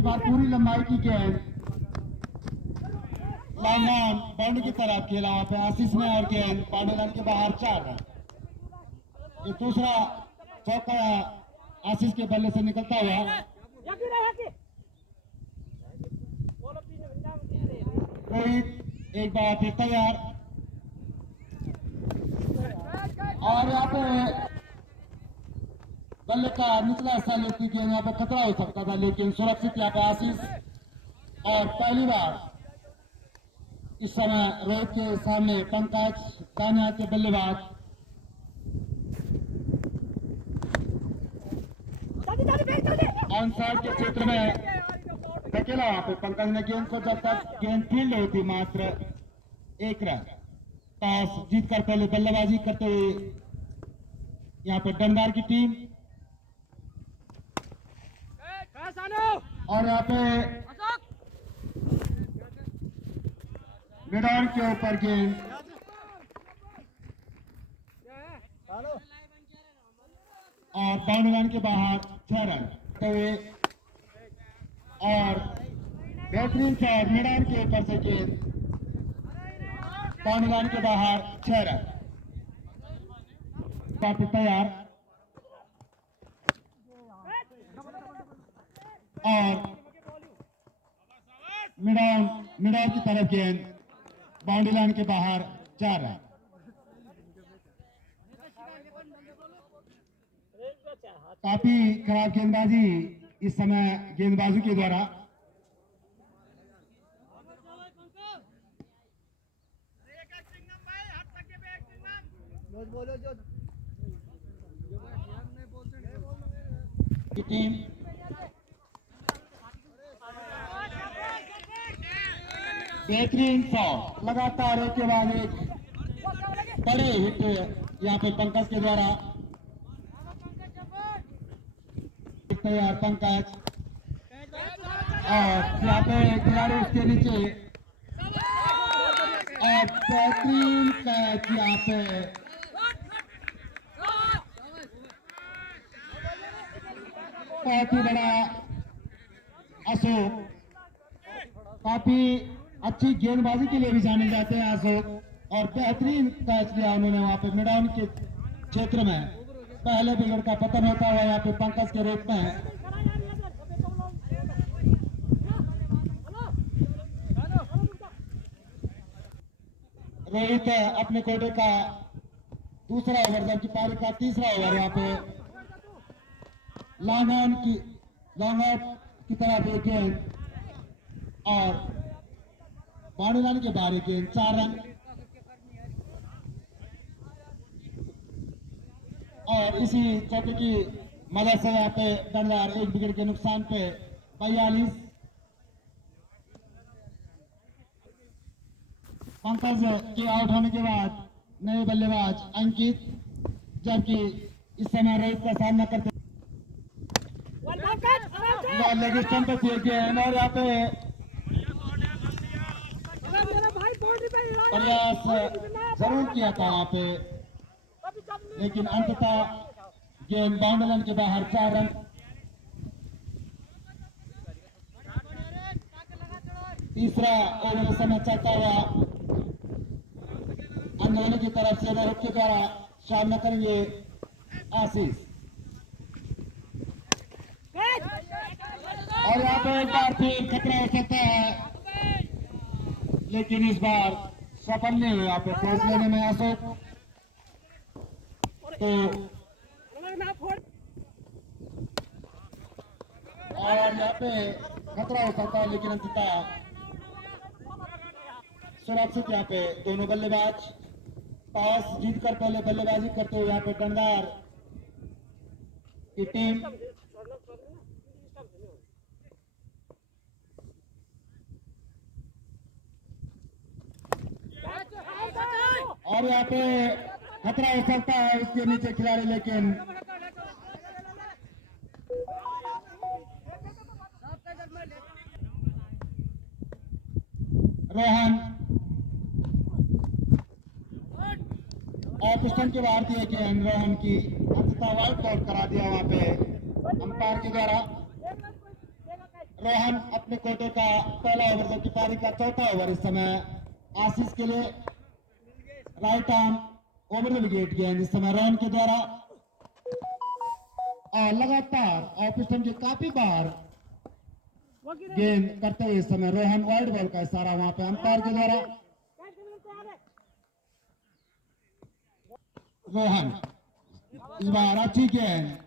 इस बार पूरी लंबाई की गेंद लांगन बाउंड्री की तरफ खेला वहां पे आशीष ने और गेंद बाउंड्री लाइन के बाहर 4 रन। ये दूसरा चौका आशीष के बल्ले से निकलता हुआ। रोहित एक बार फिर तैयार और यहाँ पे बल्ले का निचला हिस्सा लेती गेंद यहाँ पे खतरा हो सकता था, लेकिन सुरक्षित यहाँ पे आशीष। और पहली बार इस समय रोहित के सामने पंकज दाहिने हाथ के बल्लेबाज ऑन साइड के क्षेत्र में धकेला। वहां पे पंकज ने गेंद को, जब तक गेंद फील्ड होती मात्र 1 रन। टॉस जीतकर पहले बल्लेबाजी करते हुए यहाँ पे डंडार की टीम और यहाँ पे मैदान के ऊपर गेंद और बाउंड्री लाइन के बाहर 6 रन हुए। और बेहतरीन शॉट मैदान के ऊपर से गेंद बाउंड्री लाइन के बाहर 6 रन। काफी तैयार और मैदान की तरफ गेंद बाउंड्री लाइन के बाहर 4 रन। काफी खराब गेंदबाजी इस समय गेंदबाजों के द्वारा। टीम बेहतरीन शॉट लगातार एक के बाद एक बड़े हिट यहाँ पे पंकज के द्वारा। तैयार पंकज और यहाँ पे खिलाड़ी उसके नीचे और बेहतरीन कैच यहाँ पे बहुत ही बड़ा अशोक। काफी अच्छी गेंदबाजी के लिए भी जाने जाते हैं अशोक और बेहतरीन कैच लिया उन्होंने वहां पे मैदान के क्षेत्र में। पहले विकेट का पतन होता हुआ यहाँ पे पंकज के रूप में रोहित अपने कोटे का दूसरा ओवर, जबकि पारी का तीसरा ओवर यहाँ पे लॉन्ग आउट की तरफ एक गेंद और बाउंड्री लाइन के बाहर एक गेंद 4 रन। और इसी चौके की मदद से यहाँ पे डंडार 1 विकेट के नुकसान पे 42। पंकज के आउट होने के बाद नए बल्लेबाज अंकित, जबकि इस समय रोहित का सामना करते लेग स्टंप पे फेंक गेंद और यहाँ पे प्रयास जरूर किया था वहां पे, लेकिन अंततः गेंद बाउंड्री लाइन के बाहर 4 रन। तीसरा ओवर समय चलता हुआ अंदोनी की तरफ से रोहित के द्वारा सामना करेंगे आशीष। और यहाँ पे एक बार फिर खतरा हो सकता है, लेकिन इस बार सफल नहीं हुए यहाँ पे कैच लेने में अशोक। तो और यहाँ पे खतरा हो सकता है, लेकिन अंततः सुरक्षित यहाँ पे दोनों बल्लेबाज टॉस जीतकर पहले बल्लेबाजी करते हुए यहाँ पे डंडार की टीम और यहाँ पे खतरा हो सकता है उसके नीचे खिलाड़ी, लेकिन रोहन ऑफ स्टंप के बाहर दिए गेंद रोहन की अंततः वाइट आउट करा दिया वहां पे अंपायर के द्वारा। रोहन अपने कोटे का पहला ओवर जबकि पारी का चौथा ओवर इस समय आशीष के लिए right arm over the wicket गेंद इस समय रोहन के द्वारा और लगातार ऑफ स्टंप के काफी बार गेंद करते हुए इस समय रोहन वाइड बॉल का इशारा वहां पे अंपायर के द्वारा रोहन इस बार अच्छी गेंद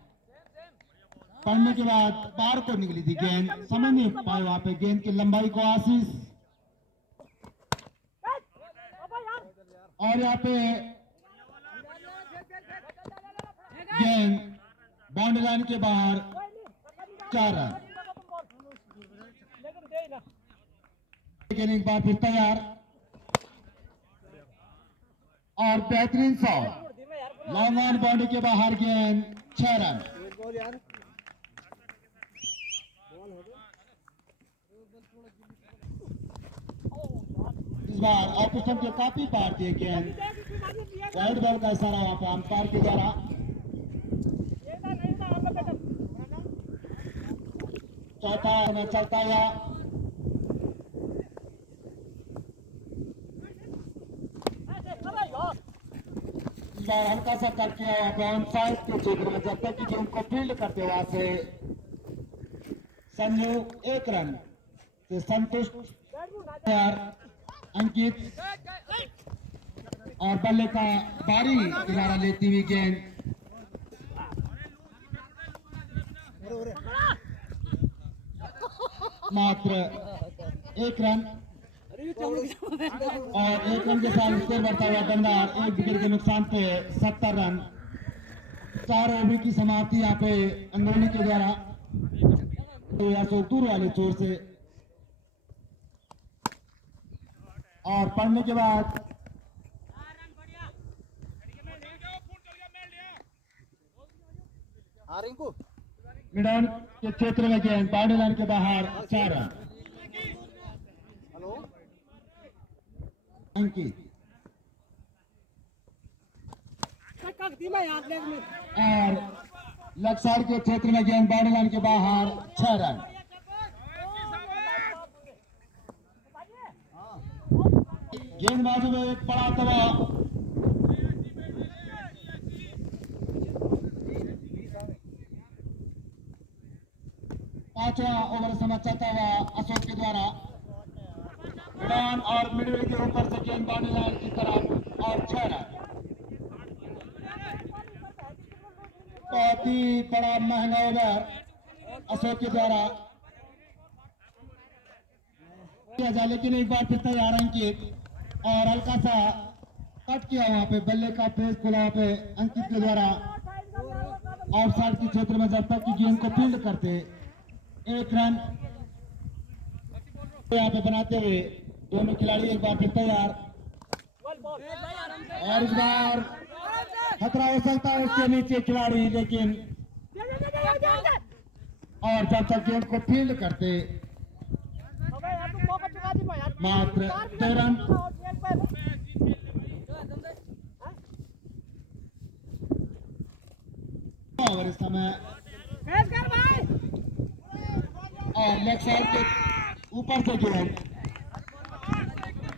पढ़ने के बाद बाहर को निकली थी गेंद समझ नहीं पाए वहां पे गेंद की लंबाई को आशीष और यहाँ पे गेंद बाउंड्री लाइन के बाहर 4 रन एक बार फिर तैयार और बेहतरीन शॉट लॉन्ग ऑन बाउंड्री के बाहर गेंद 6 रन इस बार ऑफ स्टंप के काफी पार थी गेंद वाइड बॉल का इशारा वहां पर अंपायर के द्वारा चौथा में चलता हुआ इस बार हल्का सा कट किया वहां पर ऑन साइड के क्षेत्र में जब तक कि गेंद को फील्ड करते हुए वहां से संजू 1 रन से संतुष्ट अंकित और बल्ले का बारी किनारा लेती हुई गेंद मात्र 1 रन और 1 रन के साथ स्कोर बढ़ता हुआ दमदार 1 विकेट के नुकसान पे 70 रन 4 ओवर की समाप्ति यहाँ पे अंग्रेजी के द्वारा तो दूर वाले छोर से और पढ़ने के बाद मिडन के क्षेत्र में गेंद बाउंड्री लाइन के बाहर 4 रन अंकित और लेफ्ट साइड के क्षेत्र में गेंद बाउंड्री लाइन के बाहर 6 रन गेंदबाजी में एक बड़ा दबाव पांचवा ओवर समय चलता हुआ अशोक के द्वारा डाउन और मिडविल के ऊपर से गेंद बाउंड्री लाइन की तरफ और 6 रन बहुत ही बड़ा महंगा ओवर अशोक के द्वारा किया जाए लेकिन एक बार फिर तैयार अंकित और हल्का सा कट किया वहां पे बल्ले का फेस खुला पे अंकित के द्वारा आउटसाइड के क्षेत्र में जब तक कि गेंद को फील्ड करते 1 रन यहाँ पे बनाते हुए दोनों खिलाड़ी एक बार फिर तैयार और इस बार खतरा हो सकता है उसके नीचे खिलाड़ी लेकिन और जब तक गेंद को फील्ड करते मात्र 2 रन और इस समय और लेफ्ट साइड के ऊपर से गेंद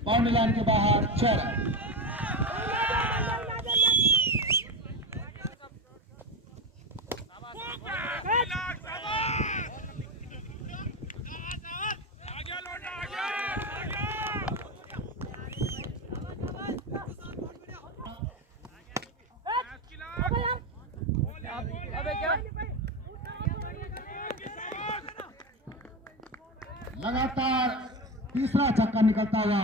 बाउंड्री लाइन के बाहर 6 रन लगातार तीसरा छक्का निकलता हुआ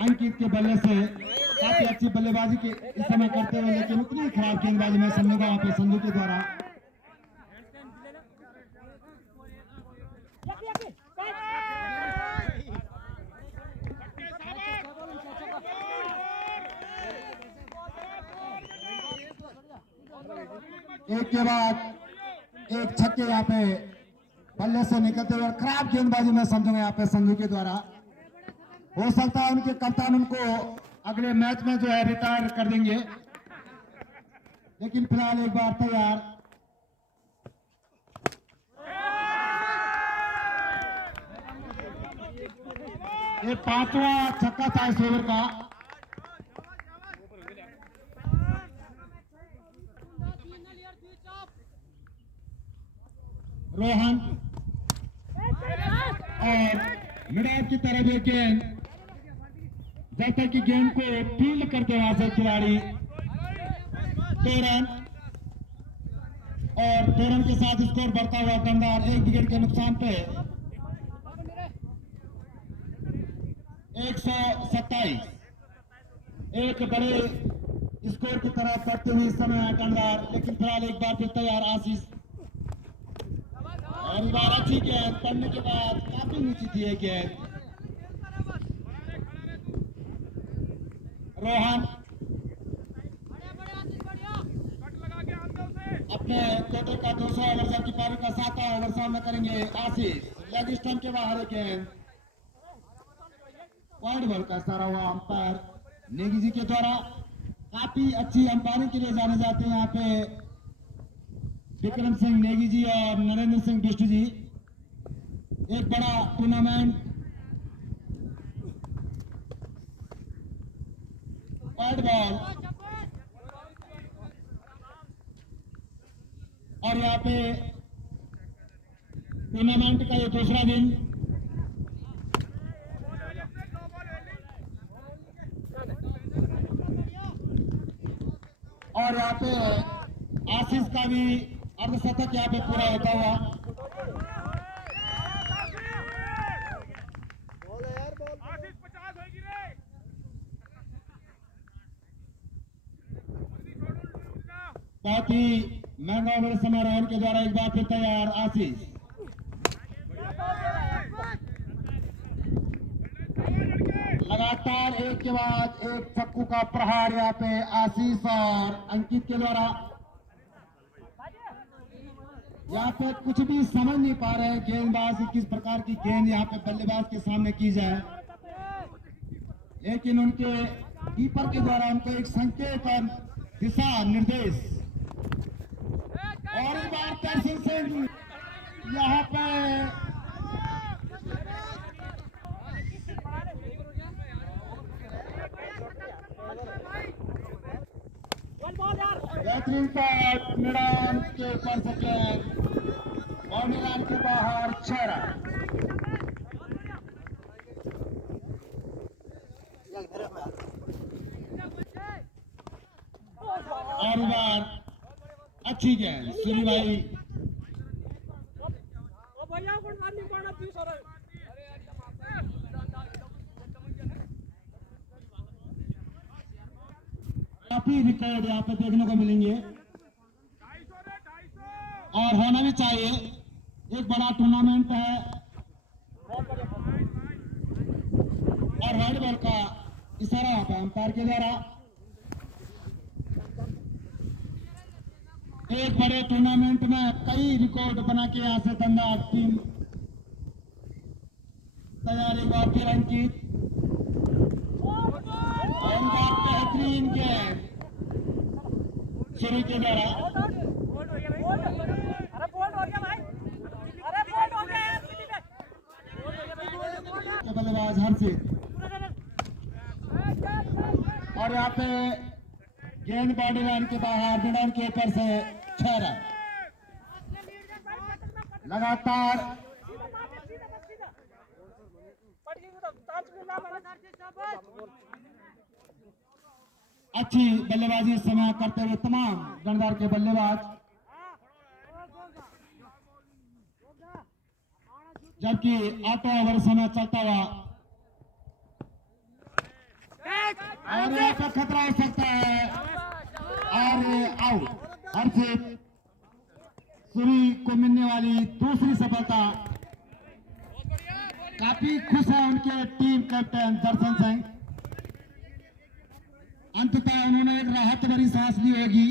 अंकित के बल्ले से काफी अच्छी बल्लेबाजी के इस समय करते हुए लेकिन उतनी खराब गेंदबाजी में संजू का वहां पे संजू के द्वारा एक के बाद एक छक्के यहाँ पे बल्ले से निकलते हुए खराब गेंदबाजी में समझूंगा यहाँ पे संजू के द्वारा हो सकता है उनके कप्तान उनको अगले मैच में जो है रिटायर कर देंगे लेकिन फिलहाल एक बार तैयार ये पांचवा छक्का था इस ओवर का। रोहन और मिडाप की तरफ एक गेंद, जब तक कि गेंद को फील्ड करते वहां से खिलाड़ी तोरण, और तोरण के साथ स्कोर बढ़ता हुआ दमदार 1 विकेट के नुकसान पे 127। एक बड़े स्कोर की तरफ बढ़ते हुए इस समय दमदार, लेकिन फिलहाल एक बार फिर तैयार आशीष, और इस बार अच्छी गेंद पड़ने के बाद काफी नीचे थी ये गेंद। रोहन अपने कोटे का 200 ओवर की पारी का 7वां ओवर सामना करेंगे। आशीष लेग स्टंप के बाहर एक गेंद, वाइड बॉल का इशारा हुआ अंपायर नेगी जी के द्वारा। काफी अच्छी अंपायरिंग के लिए जाने जाते हैं यहाँ पे विक्रम सिंह नेगी जी और नरेंद्र सिंह बिष्ट जी। एक बड़ा टूर्नामेंट, वाइड बॉल, और यहाँ पे टूर्नामेंट का ये दूसरा दिन। और यहाँ पे आशीष का भी अर्धशतक यहाँ पे पूरा होता हुआ। बहुत ही महंगा ओवर समारोहन के द्वारा एक बार फिर तैयार आशीष। लगातार एक के बाद एक चक्कू का प्रहार यहाँ पे आशीष और अंकित के द्वारा। यहाँ पे कुछ भी समझ नहीं पा रहे हैं गेंदबाज की किस प्रकार की गेंद यहाँ पे बल्लेबाज के सामने की जाए, लेकिन उनके कीपर के द्वारा उनको एक संकेत और दिशा निर्देश। और इस बार दर्शन सिंह यहाँ पे बेहतरीन शॉट मैदान के ऊपर से गेंद और मैदान के बाहर 6 रन। और बार अच्छी गेंद सूरी भाई, काफी रिकॉर्ड यहाँ पे देखने को मिलेंगे और होना भी चाहिए। एक बड़ा टूर्नामेंट है और वाइड बॉल का इशारा यहाँ पे अंपायर के द्वारा। एक बड़े टूर्नामेंट में कई रिकॉर्ड बना के यहाँ से दमदार टीम तैयारी बार फिर अंकित, और बेहतरीन गेंद शुरू के द्वारा। बल्लेबाज हर्षित, और यहाँ पे गेंद बॉडी लाइन के बाहर मैदान के ऊपर से 6 रन। लगातार अच्छी बल्लेबाजी समय करते हुए तमाम गणदार के बल्लेबाज, जबकि 8वां ओवर समय चलता हुआ और यहाँ पर खतरा हो सकता है और आउट। हर्षित सूरी को मिलने वाली दूसरी सफलता, काफी खुश है उनके टीम कैप्टन दर्शन सिंह। अंततः उन्होंने एक राहत भरी सांस ली होगी,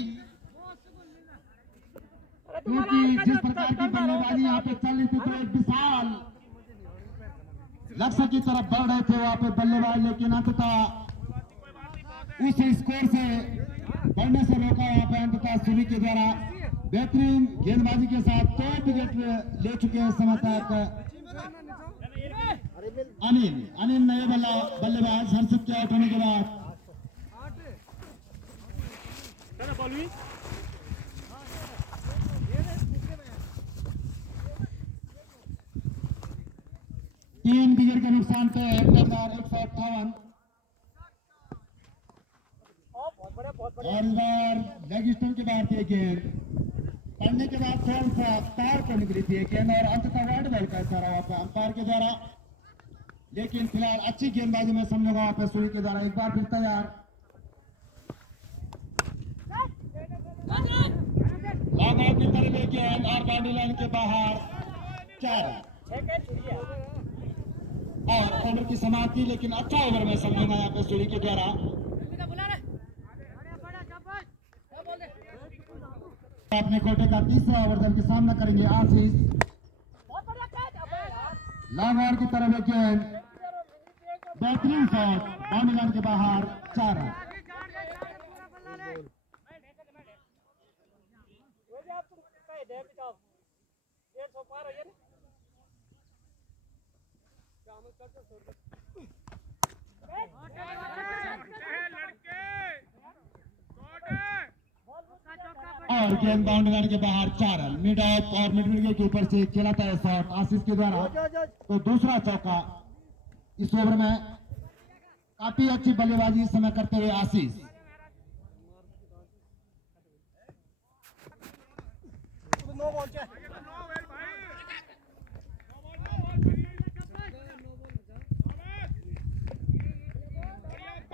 क्योंकि जिस प्रकार की बल्लेबाजी यहाँ पे चल रही थी तो एक विशाल लक्ष्य की तरफ बढ़ रहे थे वहां पे बल्लेबाज, लेकिन अंततः उस स्कोर से बढ़ने से रोका यहाँ पे अंततः सूरी के द्वारा। बेहतरीन गेंदबाजी के साथ 2 विकेट ले चुके हैं समय तक अनिल अनिल नए बल्लेबाज हर्षित के आउट होने के बाद 3 विकेट के नुकसान पे टर्नर 158 और इस बार लेग स्टंप के बाहर थी गेंद पढ़ने के बाद थोड़ा सा पैर को निकली थी गेंद और अंततः रेड बॉल का इशारा हुआ था अंपायर के द्वारा। लेकिन फिलहाल अच्छी गेंदबाजी में समझूंगा वहां पर सूर्य के द्वारा एक बार फिर तैयार लॉन्ग आउट की तरफ एक गेंद और बाउंड्री लाइन के बाहर 4 और ओवर की समाप्ति। लेकिन अच्छा ओवर में समझूंगा यहाँ पे सूर्य के द्वारा। अपने कोटे का तीसरा ओवर जब के सामना करेंगे आशीष। लॉन्ग आउट की तरफ एक गेंद बेहतरीन शॉट बाउंड्री लाइन के बाहर 4 रन। और गेंद बाउंड्री लाइन के बाहर 4 रन। मिड ऑफ और मिड विकेट के ऊपर से खेला था शॉट आशीष के द्वारा। तो दूसरा चौका इस ओवर में काफी अच्छी बल्लेबाजी इस समय करते हुए आशीष।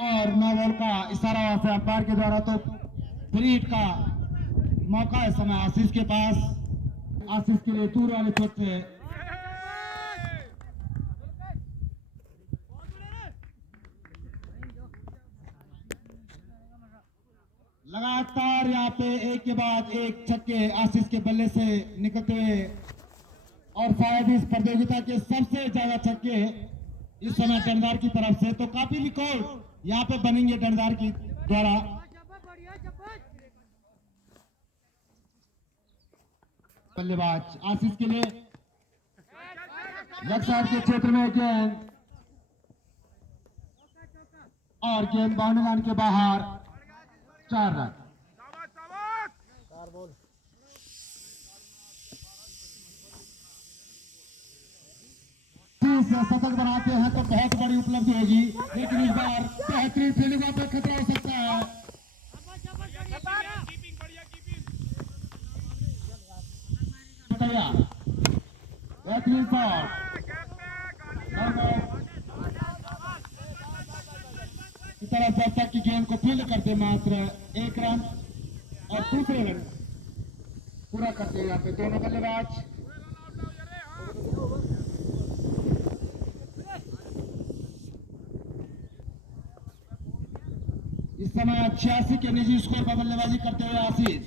और 9 बॉल का इशारा हुआ था अंपायर के द्वारा। तो फ्री हिट का मौका इस समय आशीष के पास। आशीष के लिए दूर वाले छोर से लगातार यहाँ पे एक के बाद एक छक्के आशीष के बल्ले से निकलते हुए और शायद इस प्रतियोगिता के सबसे ज्यादा छक्के इस समय डंडार की तरफ से। तो काफी रिकॉर्ड यहाँ पे बनेंगे डंडार की द्वारा। बल्लेबाज आशीष के लिए लेग साइड के क्षेत्र में गेंद और गेंद बाउंड्री लाइन के बाहर 4 रन। शतक बनाते हैं तो बहुत बड़ी उपलब्धि होगी। लेकिन इस बार बेहतरीन फील्डिंग पे खतरा हो सकता है। बेहतरीन शॉट की तरफ जब तक की गेंद को फील्ड करते मात्र 1 रन और दूसरे रन पूरा करते यहाँ पे दोनों बल्लेबाज। इस समय 86 के निजी स्कोर पर बल्लेबाजी करते हुए आशीष।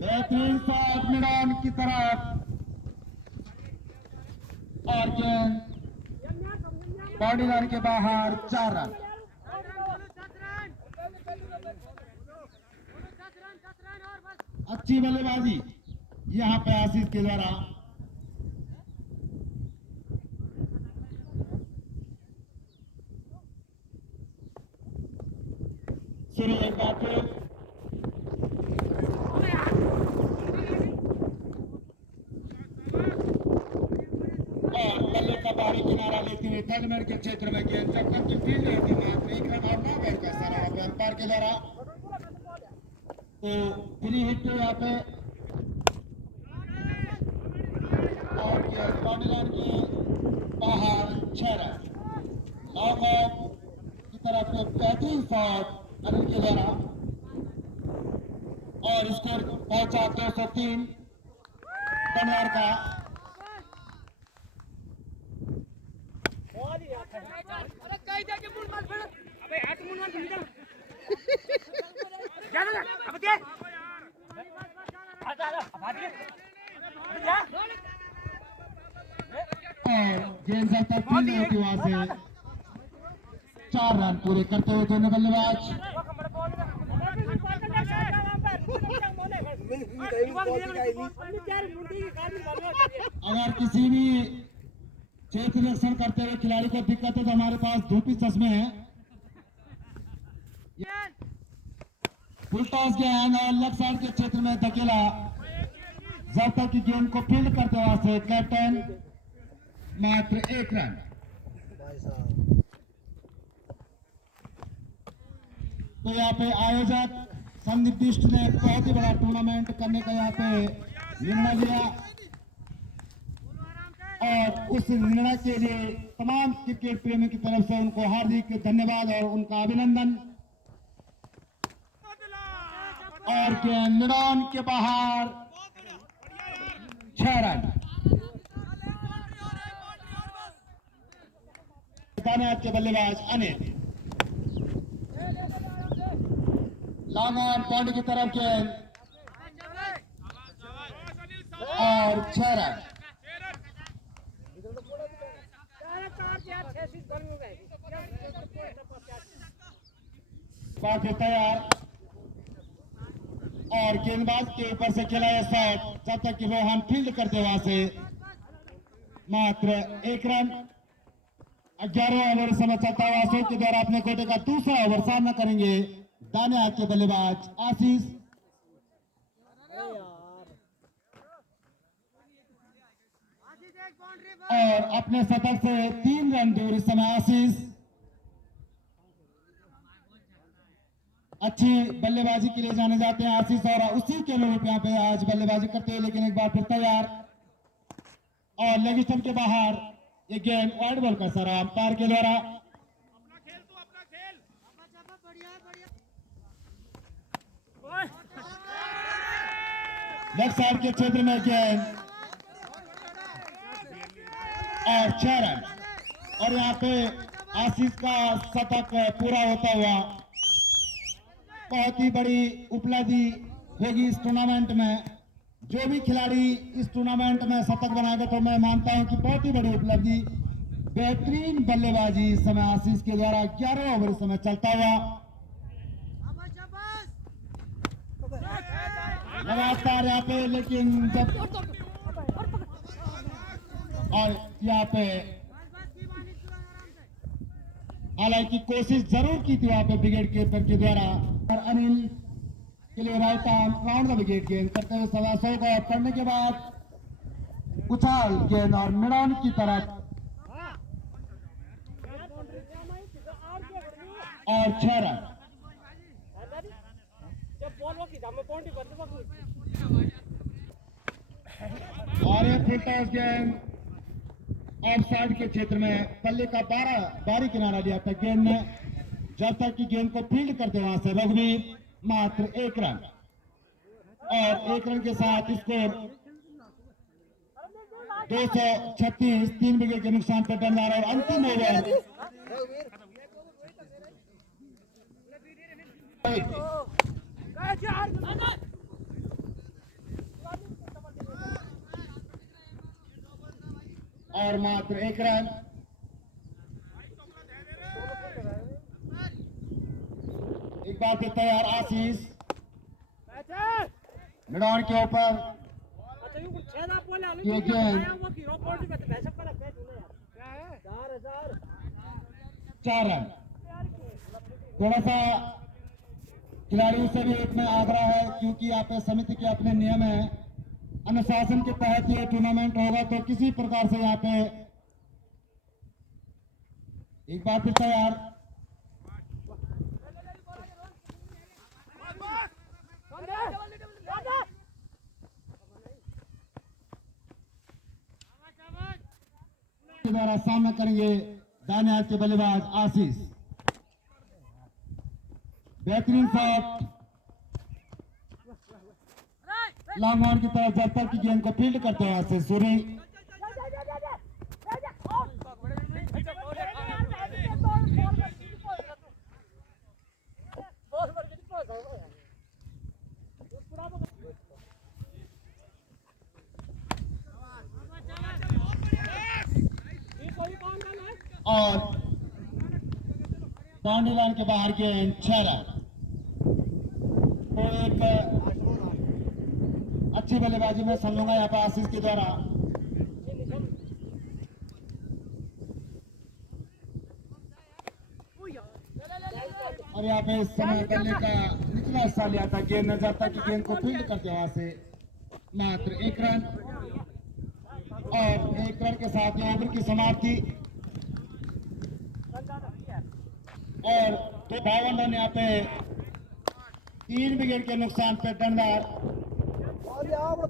बेहतरीन शॉट मैदान की तरफ और गेंद बाउंड्री लाइन के बाहर 4 रन। अच्छी बल्लेबाजी यहाँ पे आशीष के द्वारा। सूर्य एक बार फिर और बल्ले का बाहरी किनारा लेते हुए थर्ड मैन के क्षेत्र में गेंद जब तक की फील्ड रहती है 1 रन और 9 बॉल का सारा अंपायर के द्वारा। तो फ्री हिट यहाँ पे और गेंद बाउंड्री लाइन के बाहर 6 रन। लॉन्ग ऑफ की तरफ से बेहतरीन शॉट अनिल के द्वारा और स्कोर पहुंचा 203 डंडार का। गेंद जब तक फील्ड होती वहां से 4 रन पूरे करते हुए दोनों बल्लेबाज। अगर किसी भी क्षेत्र निरीक्षण करते हुए खिलाड़ी को दिक्कत है तो हमारे पास धूपी चश्मे हैं। फुल टॉस गेंद और लेफ्ट साइड के क्षेत्र में धकेला। जब तक कि गेंद को फील्ड करते हुए कैप्टन मात्र 1 रन। तो यहाँ पे आयोजक संदीप बिष्ट ने बहुत ही बड़ा टूर्नामेंट करने का यहाँ पे निर्णय लिया और उस निर्णय के लिए तमाम क्रिकेट प्रेमियों की तरफ से उनको हार्दिक धन्यवाद और उनका अभिनंदन। और मैदान के बाहर 6 रन। के बल्लेबाज अनिल लॉन्ग ऑन पॉइंट की तरफ गेंद और 6 रन। बाकी तैयार और गेंदबाज के ऊपर से खेला यह शॉट जब तक कि रोहन फील्ड करते वहां से मात्र 1 रन। 11 ओवर समय चलता हुआ अशोक के द्वारा अपने कोटे का दूसरा ओवर सामना करेंगे दाने हाथ के बल्लेबाज आशीष। और अपने शतक से 3 रन दूर इस समय आशीष अच्छी बल्लेबाजी के लिए जाने जाते हैं आशीष और उसी के अनुरूप यहाँ पे आज बल्लेबाजी करते हैं। लेकिन एक बार फिर तैयार और लेग स्टंप के बाहर ये गेंद वाइड बॉल का सर अंपायर के द्वारा। लेफ्ट साइड के क्षेत्र में गेंद और 6 रन। और यहाँ पे आशीष का शतक पूरा होता हुआ बहुत ही बड़ी उपलब्धि होगी इस टूर्नामेंट में। जो भी खिलाड़ी इस टूर्नामेंट में शतक बनाएगा तो मैं मानता हूं कि बहुत ही बड़ी उपलब्धि। बेहतरीन बल्लेबाजी इस समय आशीष के द्वारा 11 ओवर समय चलता हुआ लगातार यहाँ पे। लेकिन जब और यहाँ पे हालांकि कोशिश जरूर की थी वहां पे विकेट कीपर के द्वारा और अनिल के लिए right arm round the wicket गेंद करते हुए सवा 100 को आउट करने के बाद उछाल गेंद और मिडान की तरफ और 6 रन। और एक फुल टॉस गेंद ऑफ साइड के क्षेत्र में पल्ले का 12 बारी किनारा लिया था गेंद ने। जब तक कि गेंद को फील्ड करते वहां से रघुवीर मात्र 1 रन। और 1 रन के साथ स्कोर 236 3 विकेट के नुकसान पर टर्नदार। और अंतिम ओवर और मात्र 1 रन। एक बार फिर तैयार आशीष मिडान के ऊपर ये गेंद 4 रन। थोड़ा सा खिलाड़ियों से भी एक में आग्रह है क्योंकि यहाँ पे समिति के अपने नियम है, अनुशासन के तहत ये टूर्नामेंट होगा तो किसी प्रकार से यहाँ पे एक बार फिर तैयार के द्वारा सामना करेंगे दाने हाथ के बल्लेबाज आशीष। बेहतरीन शॉट लॉन्ग ऑन की तरफ जब तक की गेंद को फील्ड करते हैं से सूरी। और बाउंड्री लाइन के बाहर गेंद 6 रन। तो एक अच्छी बल्लेबाजी में समझूंगा यहाँ पर आशीष के द्वारा। और यहाँ पे इस समय बल्ले का निचला हिस्सा लिया था, गेंद न जाता कि गेंद को फील्ड करके वहां से मात्र 1 रन। और 1 रन के साथ ये ओवर की समाप्ति। और 52 रन यहाँ पे 3 विकेट के नुकसान पे दंडार।